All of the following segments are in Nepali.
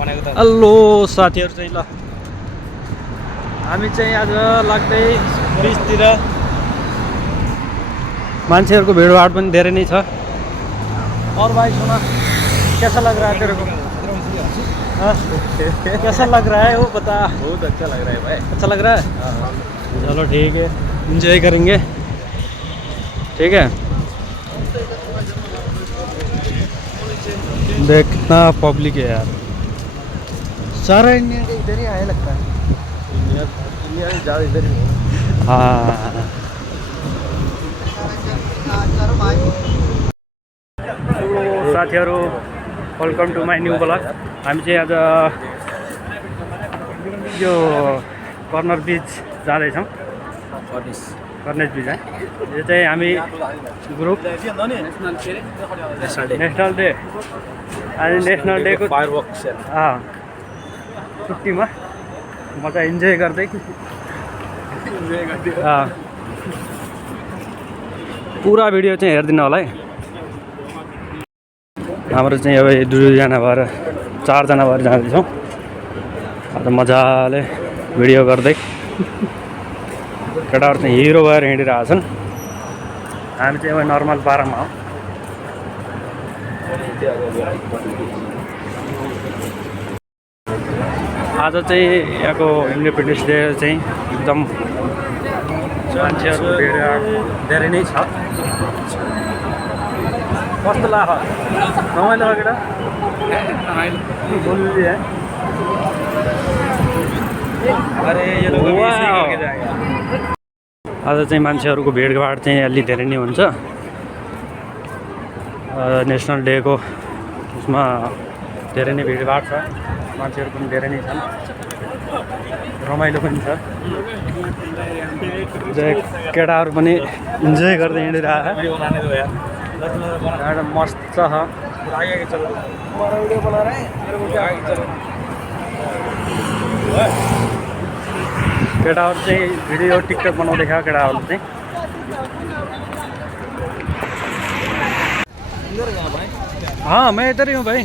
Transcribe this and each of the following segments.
हेलो साथीहरु चाहिँ ल हामी चाहिँ आज लाग्दै बीचतिर मान्छेहरुको भिडभाड पनि धेरै नै छ। और भाई सुना कैसा लग रहा है तेरे को? हाँ? कैसा लग रहा है वो बता। बहुत अच्छा लग रहा है भाई। अच्छा लग रहा है? चलो ठीक है, एंजॉय करेंगे। ठीक है, देख कितना पब्लिक है यार, सारा इंडिया का इधर ही आया लगता है। इंडिया ज़्यादा इधर ही। हाँ साथीहरु, welcome to my new blog. हामी चाहिँ आज यो कर्नर बीच जाँदैछौँ। कर्नेज बीच है, यो चाहिँ हामी ग्रुप नेशनल डे, आज नेशनल डे को फायरवर्क्स छुट्टीमा मजा इन्जोय गर्दै पुरा भिडियो चाहिँ हेरिदिनु होला है। हाम्रो चाहिँ अब 2जना भएर 4जना भएर जाँदैछौँ। अन्त मजाले भिडियो गर्दै केटाहरू चाहिँ हिरो भएर हिँडिरहेछन्। हामी चाहिँ अब नर्मल पारामा हो। आज चाहिँ यहाँको इन्डिपेन्डेन्स डे चाहिँ एकदम मान्छेहरू धेरै नै छ। कस्तो लाग्यो? रमाइलो भयो केटा? बोल्नु है। आज चाहिँ मान्छेहरूको भिडभाड चाहिँ अलि धेरै नै हुन्छ। नेसनल डेको उसमा धेरै नै भिडभाड छ, मान्छेहरू पनि धेरै नै छन्, रमाइलो पनि छ। केटाहरू पनि इन्जोय गर्दै हिँडिरहेको मस्त छ। केटाहरू चाहिँ भिडियो टिकटक बनाउँदै छ। केटाहरू चाहिँ हाँ मैं इधर ही हूँ भाई।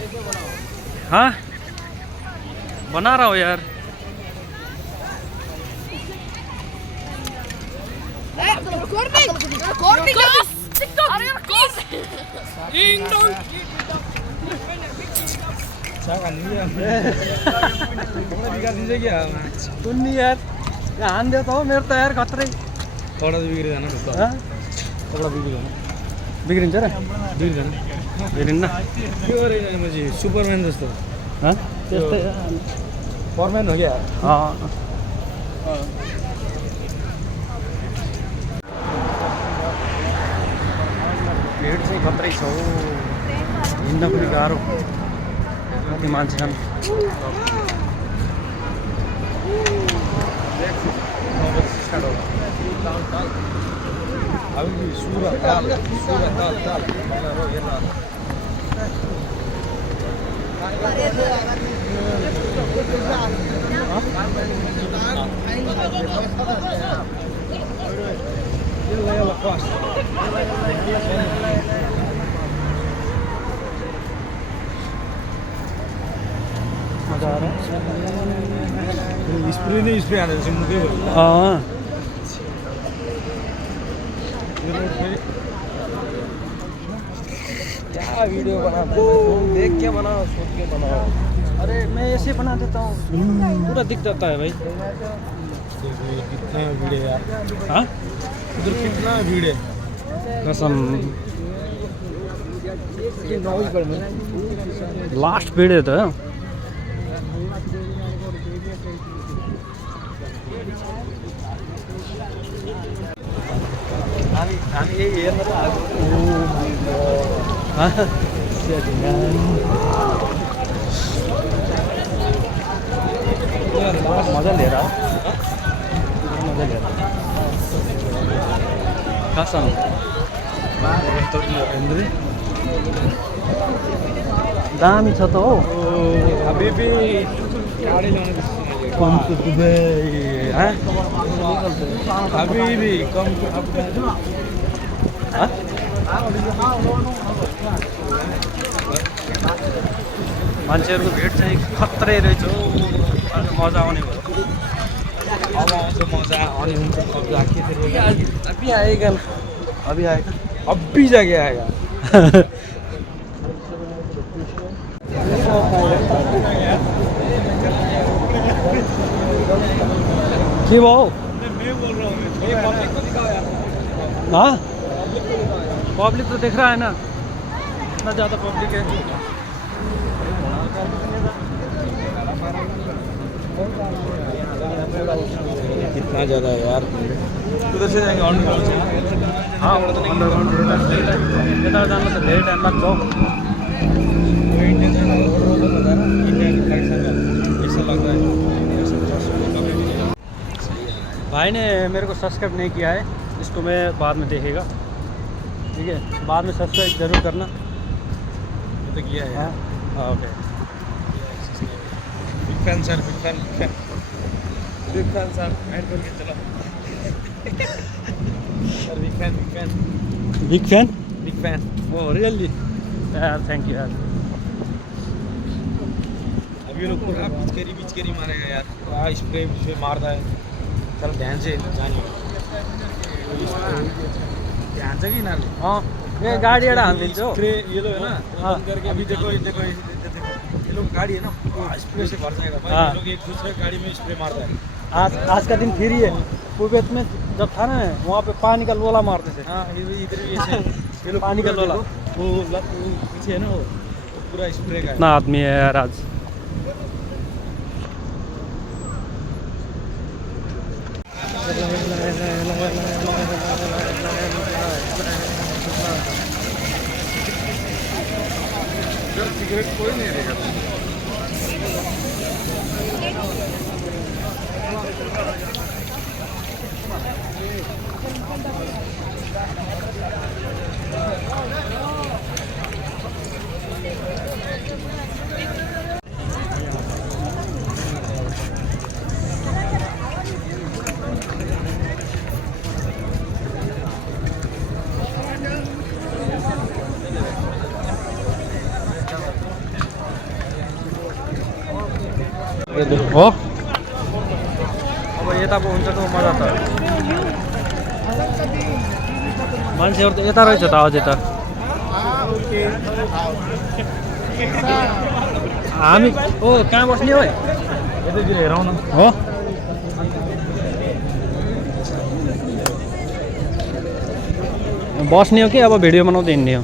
हाँ बना रहा हूँ यार। सुन्नी यार हान देता हो मेरो त यार खत्रै। कपडा बिग्रिँदैन कपडा बिग्रिँदैन बिग्रिन्छ र? बिग्रिँदैन बिग्रिन्न के गरेँ पछि सुपरम्यान जस्तो। त्यस्तै परम्यान हो क्या। भिड चाहिँ खत्रै छ हो, हिँड्न पनि गाह्रो, कति मान्छे छन्। मजा आ रहा है। स्प्रे नहीं स्प्रे आने से मुझे क्या वीडियो बनाते हो? देख के बनाओ, सोच के बनाओ। अरे मैं ऐसे बना देता हूँ, पूरा दिख जाता है भाई। कितना भीड़ है यार। हाँ उधर कितना भीड़ है कसम। लास्ट भीड़ है तो हामी यही हेर्न त आएको। मजा लिएर मजा लिएर कसम दामी छ त हो। अभी कम टू दुबई अभी भी कम मान्छेहरूको भेट चाहिँ खत्रै रहेछ हो, मजा आउने भयो। अब आउँछ मजा आने हुन्छ अब जाके अभी आएगा ना, अभी आएगा। अब भी जाके आएगा। के भयो? मैं बोल रहा हूँ ये पब्लिक को दिखाओ यार। हाँ पब्लिक तो दिख रहा है ना, इतना ज़्यादा पब्लिक है। कितना ज़्यादा है यार। उधर से जाएंगे अंडरग्राउंड से। हाँ अंडरग्राउंड यता जानु त धेरै टाइम लाग्छ हौ। ऐसा लग रहा है भाई ने मेरे को सब्सक्राइब नहीं किया है, इसको मैं बाद में देखेगा, ठीक है? बाद में सब्सक्राइब जरूर करना। ये तो किया है यार। हाँ okay. Big fan sir, big fan, big fan sir, add करके चलो sir. Big fan, big fan, big fan. Big fan. Oh really यार, थैंक यू यार। अब ये लोग पूरा पिचकारी मारेगा यार, पूरा स्प्रे मारता है। चल ध्यान से जानिए, ध्यान से कि ना ले। हाँ ये गाडी एउटा हालिदिन्छु हौ। स्प्रे ये लो है ना, हाँ। करके अभी देखो ये देखो ये लोग गाड़ी है ना, स्प्रे से भर जाएगा भाई। हाँ। ये लोग एक दूसरे गाड़ी में स्प्रे मारता है। आज का दिन फ्री है। कुवैत में जब था ना, वहाँ पे पानी का लोला मारते थे। हाँ इधर भी ऐसे ये लोग पानी का पूरा लोला। देखो, वो पीछे है ना वो पूरा स्प्रे का है। कितना आदमी है यार आज। सिगरेट कोई नहीं देगा। हो अब यता पो हुन्छ त मजा त। मान्छेहरू त यता रहेछ त अझै त। हामी ओ कहाँ बस्ने हो? यतातिर हेरौँ न। हो बस्ने हो कि अब भिडियो बनाउँदै हिँड्ने हो?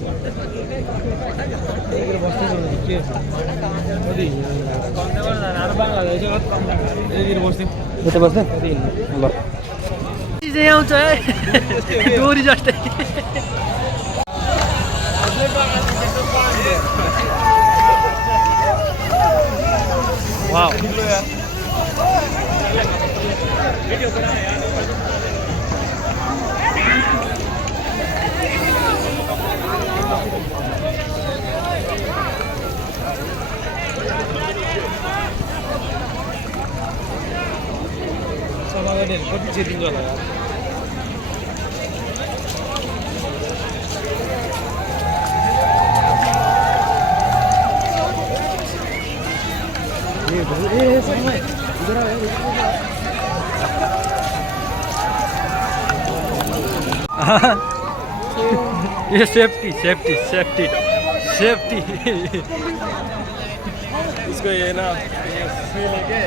यता बस्ने ल चाहिँ आउँछ है डोरी जस्तै। वाउ कति चेतिन्छ होला यार। ये सेफ्टी सेफ्टी सेफ्टी सेफ्टी। इसको ये ना ये सुई लेके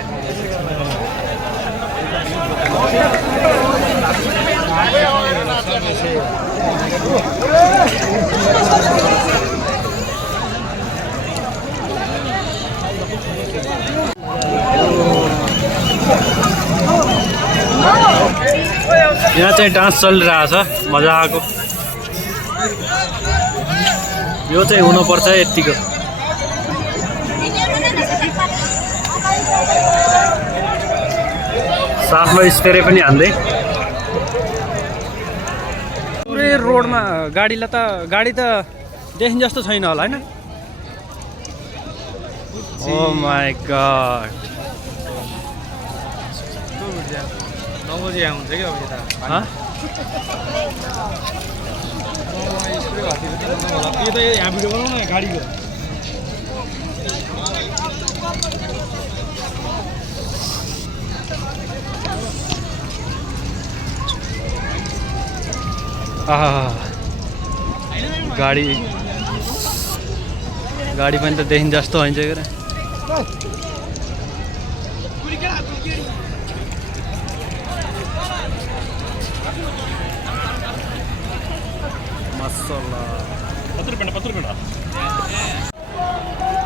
यहाँ चाहिँ डान्स चलिरहेछ मजाको। यो चाहिँ हुनुपर्छ यतिको। साथमा स्प्रे पनि हान्दै पुरै रोडमा गाडी त देखिन् जस्तो छैन होला हैन? ओ माई गॉड 9 बजे आउँछ क्या अब यता। हाँ स्प्रे भएको थियो त होला। यो त यहाँ भिडियो बनाउनु न गाडीको। गाडी पनि त देखिन जस्तो हुन्छ के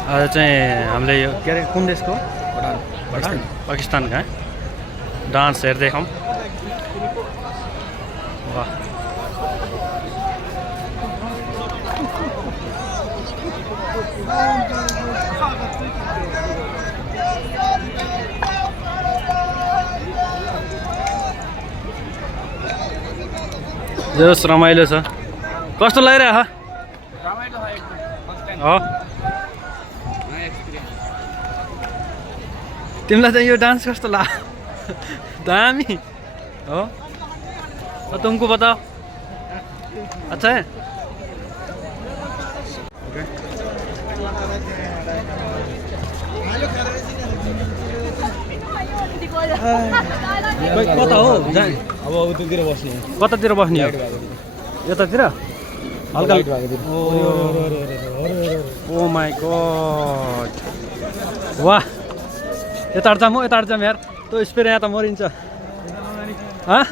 आज चाहिँ हामीले यो के अरे कुन देशको पाकिस्तानका डान्स हेर्दै छौँ। वाह जस रमाइलो छ। कस्तो लागिरहेको हो? तिमीलाई चाहिँ यो डान्स कस्तो लाग्यो? दामी हो। तुमको बताओ अच्छा है? कता हो? अब उतैतिर बस्ने। कतातिर बस्ने हो? यतातिर हल्का ओ माई गॉड वाह यता जाम हो यता जाम यार तो स्प्रे यहाँ त मरिन्छ हाँ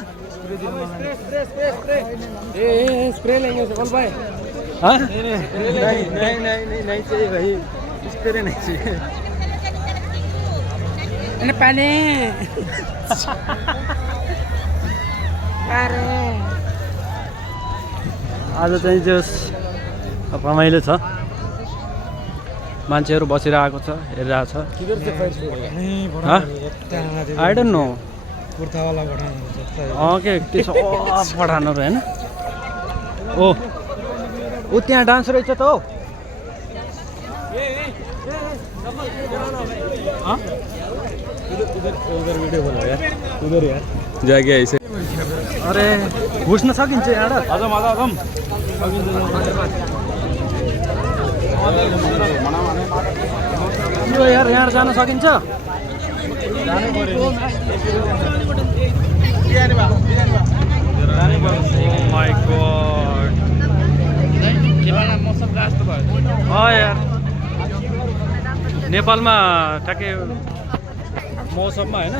स्प्रे लेंगे बोल भाई। हाँ नहीं चाहिए भाई स्प्रे नहीं चाहिए पानी आज चाहिँ जस रमाइलो छ। मान्छेहरू बसिरहेको छ हेरिरहेको छ। आई डोन्ट नो के त्यसो पठानहरू होइन। ओ त्यहाँ डान्स रहेछ त हो। उधर वीडियो बना यार उधर यार जाके ऐसे। अरे घुस्न सकिन्छ यहाँ आजम आजम यो यार यहाँ जान सकिन्छ? माई गॉड यार नेपालमा ठ्याक्कै मौसममा होइन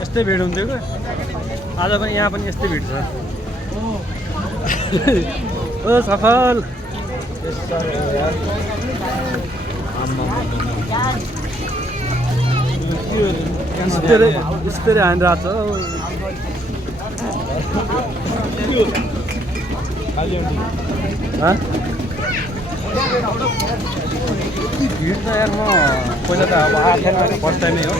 यस्तै भिड हुन्थ्यो क्या। आज पनि यहाँ पनि यस्तै भिड छ। ओ सफल यस्तै हानिरहेको छ। भिड त यार म पहिला त अब आएको थिएन फर्स्ट टाइमै हो।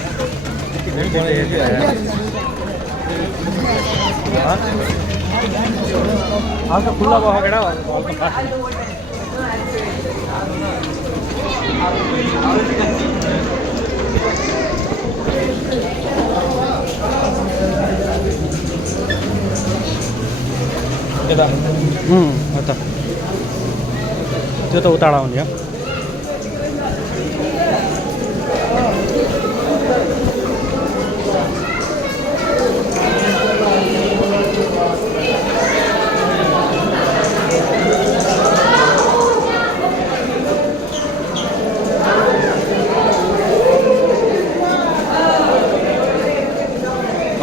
हल्का खुल्ला भयो केटा हल्का त्यो त उताडा हुने हो।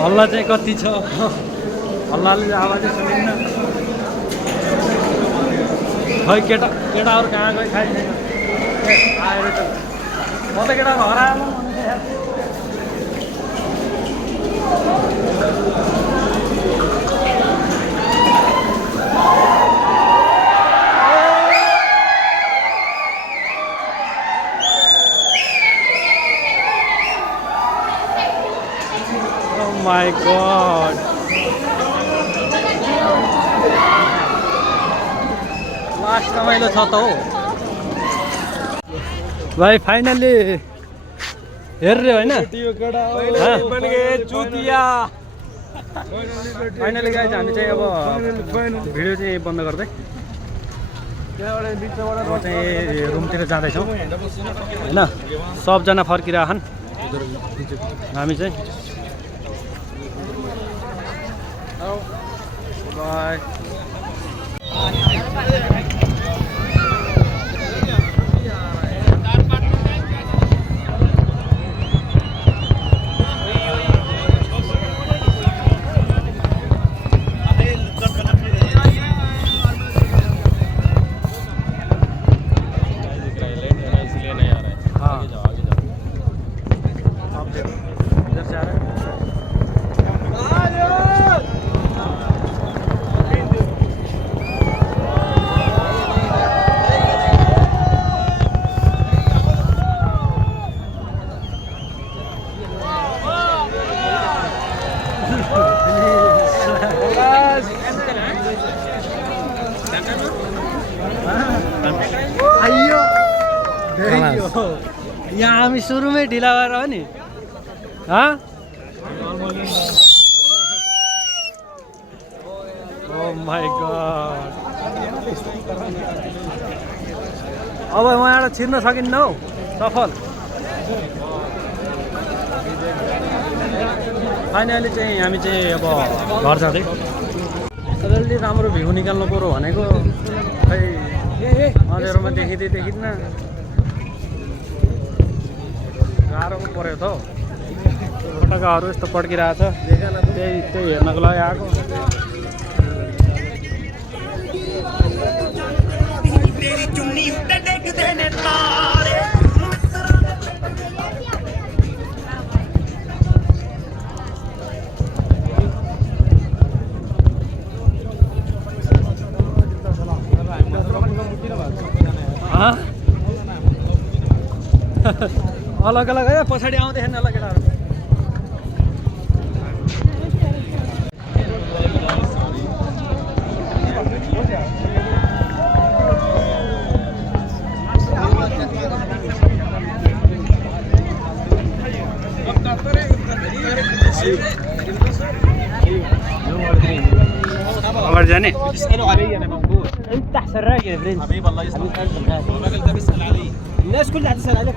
हल्ला चाहिँ कति छ? हल्लाले आवाजै सुनिन्न। खै केटाहरू कहाँ गयो खाइदिएन आएर त म त केटा घर आएन। My God लास्ट रमाइलो छ त हो भाइ। फाइनली हेर्रे होइन फाइनली गाइज हामी चाहिँ अब भिडियो चाहिँ बन्द गर्दै अब चाहिँ रुमतिर जाँदैछौँ होइन सबजना फर्किरहेछन् हामी चाहिँ बाई यहाँ हामी सुरुमै ढिला भएर हो नि ओ माई गॉड अब उहाँबाट छिर्न सकिन्न हौ सफल फाइनली चाहिँ हामी चाहिँ अब घर जाँदै अलि राम्रो भ्यू निकाल्नु पर्यो भनेको खै अँध्यारोमा देखिँदैन गाह्रो पो पर्यो त हौ पटकाहरू यस्तो पड्किरहेछ त्यही हेर्नको लागि आएको अलग अलग है पछाडि आउँदैन अलग केटाहरू अगाडि जाने الناس كلها هتسأل عليك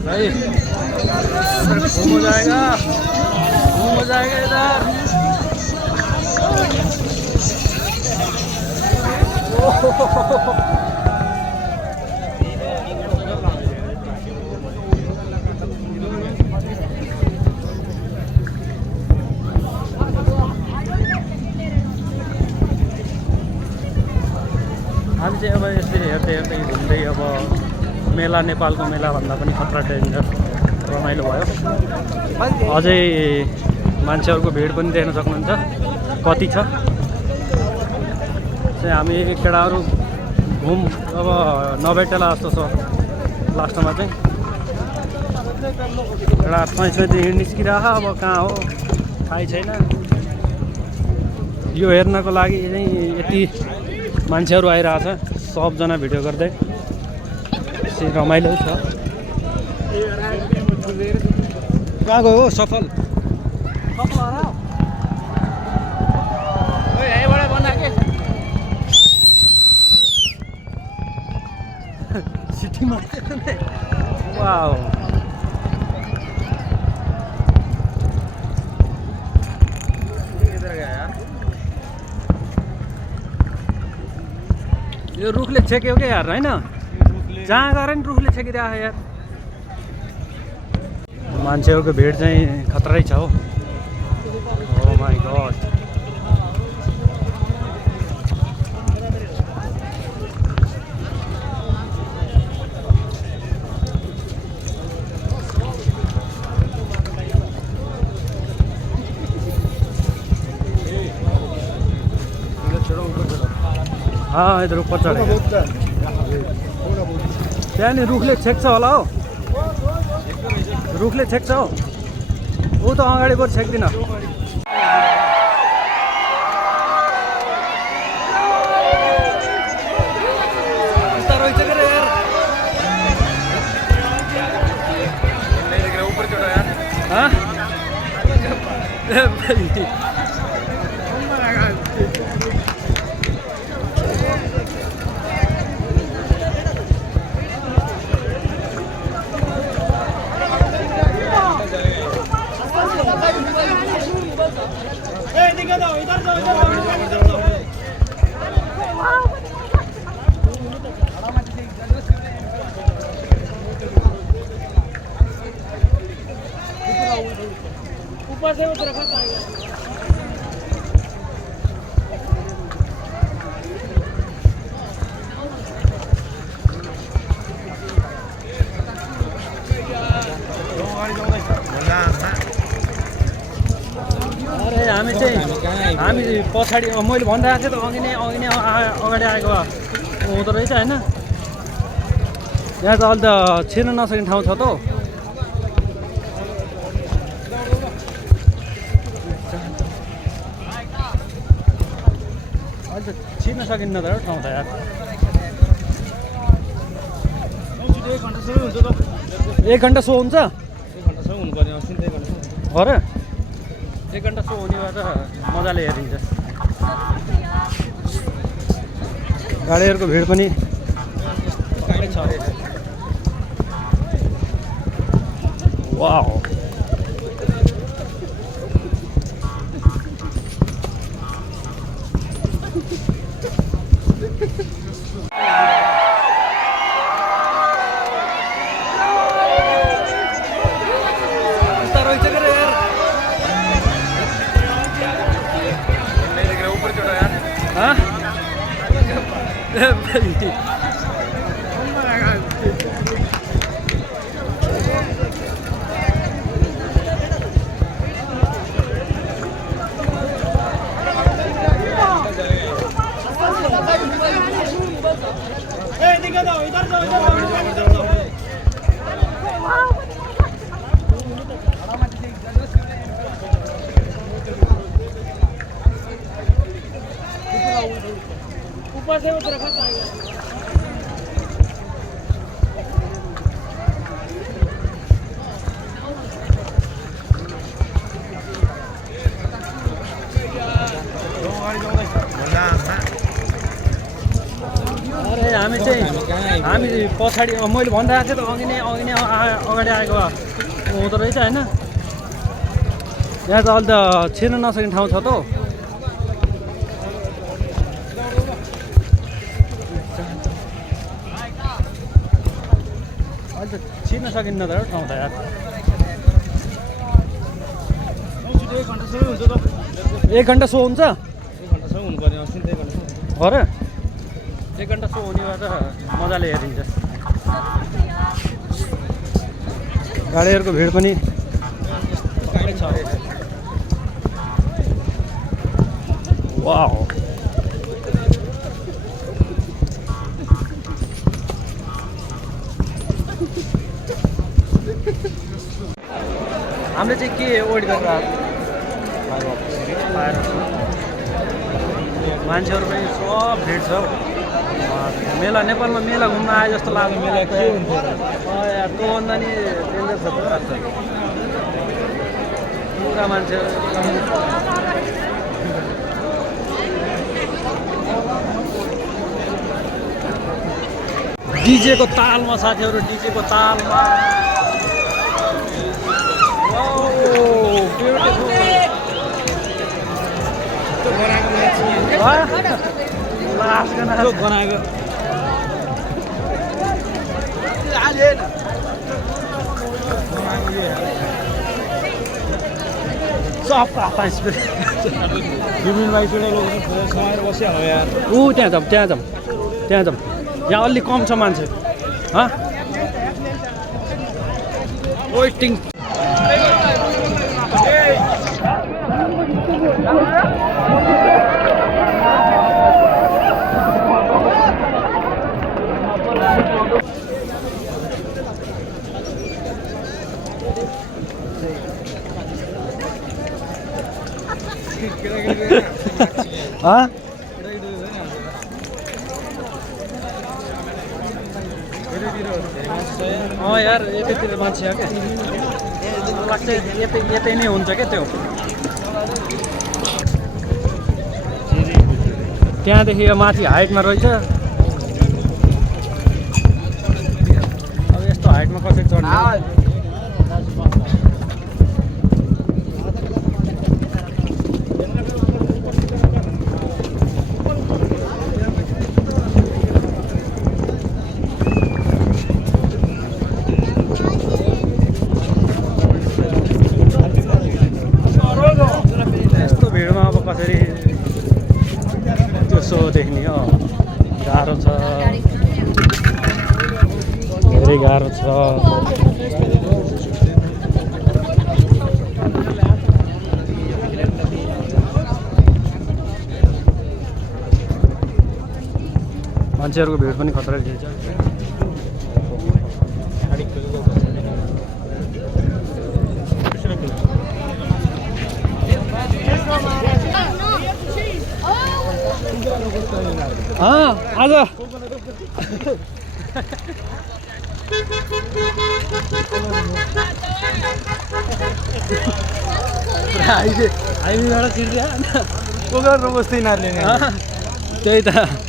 भाई घूम हो जाएगा इधर हामी चाहिँ अब यसरी हेर्दै हेर्दै घुम्दै अब मेला नेपालको मेला भन्दा पनि खतरा डेन्जर रमाइलो भयो अझै मान्छेहरूको भिड पनि देख्न सक्नुहुन्छ कति छ चाहिँ हामी केटाहरू घुम अब नभेटेला जस्तो छ लास्टमा चाहिँ एउटा पैँसठी निस्किरह अब कहाँ हो थाहै छैन यो हेर्नको लागि चाहिँ यति मान्छेहरू आइरहेछ सबजना भिडियो गर्दै रमाइलो छ कहाँ गयो हो सफल सिटी मार्दै वाउ यो रुखले छेक्यो क्या यार होइन जहाँ गएर नि रुखले छेकिरहेको यार मान्छेहरूको भिड चाहिँ खतरै छ हो ओ माई गॉड हाँ इधर ऊपर चढेको त्यहाँ नि रुखले छेक्छ होला हो रुखले छेक्छ हो ऊ त अगाडि बरु छेक्दिन अरे हामी पछाडि मैले भनिरहेको थिएँ त अघि नै अगाडि आएको हुँदो रहेछ होइन। यहाँ त अहिले त छिर्न नसक्ने ठाउँ छ त हौ। अहिले त छिर्न सकिन्न त ठाउँ त यार। 1 घन्टा सो हुन्छ? 1 घन्टा सो हुनु पर्ने अस्ति 1 घन्टा हो र 1 घन्टा सो हुने भए त मजाले हेरिन्छ। गाडीहरूको भिड पनि छ। वाउ ऊपर से वो तरफ आ गया। अरे हामी पछाडि मैले भनिरहेको थिएँ त अघि नै अगाडि आएको हुँदो रहेछ होइन। यहाँ त अहिले त छिर्न नसक्ने ठाउँ छ त हौ। अहिले त छिर्न सकिन्न त ठाउँ त यार। 1 घन्टा सो हुन्छ? 1 घन्टा सो हुनु पर्ने अस्ति 1 घन्टा हो र 1 घन्टा सो हुने भए त मजाले हेरिन्छ। गाडीहरूको भिड पनि छ। वाउ हामीले चाहिँ के वेट गरेर मान्छेहरू पनि सब भिड छ। मेला नेपालमा मेला घुम्न आए जस्तो लाग्यो। मेला के हुन्छ यार त्योभन्दा नि डेन्जर छ त पुरा मान्छेहरू। डिजेको तालमा साथीहरू, डिजेको तालमा बनाएको सब ऊ त्यहाँ जाऊँ यहाँ अलि कम छ मान्छे। वेटिङ यार यतैतिर मान्छे क्या लाग्छ यतै नै हुन्छ क्या त्यो। त्यहाँदेखि यो माथि हाइटमा रहेछ। अब यस्तो हाइटमा कसरी चढ्ने? देख्ने हो गाह्रो छ धेरै गाह्रो छ मान्छेहरूको भिड पनि खतरा देखिन्छ आज हाइवेबाट छिर्छ को गर्नु बस्दै यिनीहरूले त्यही त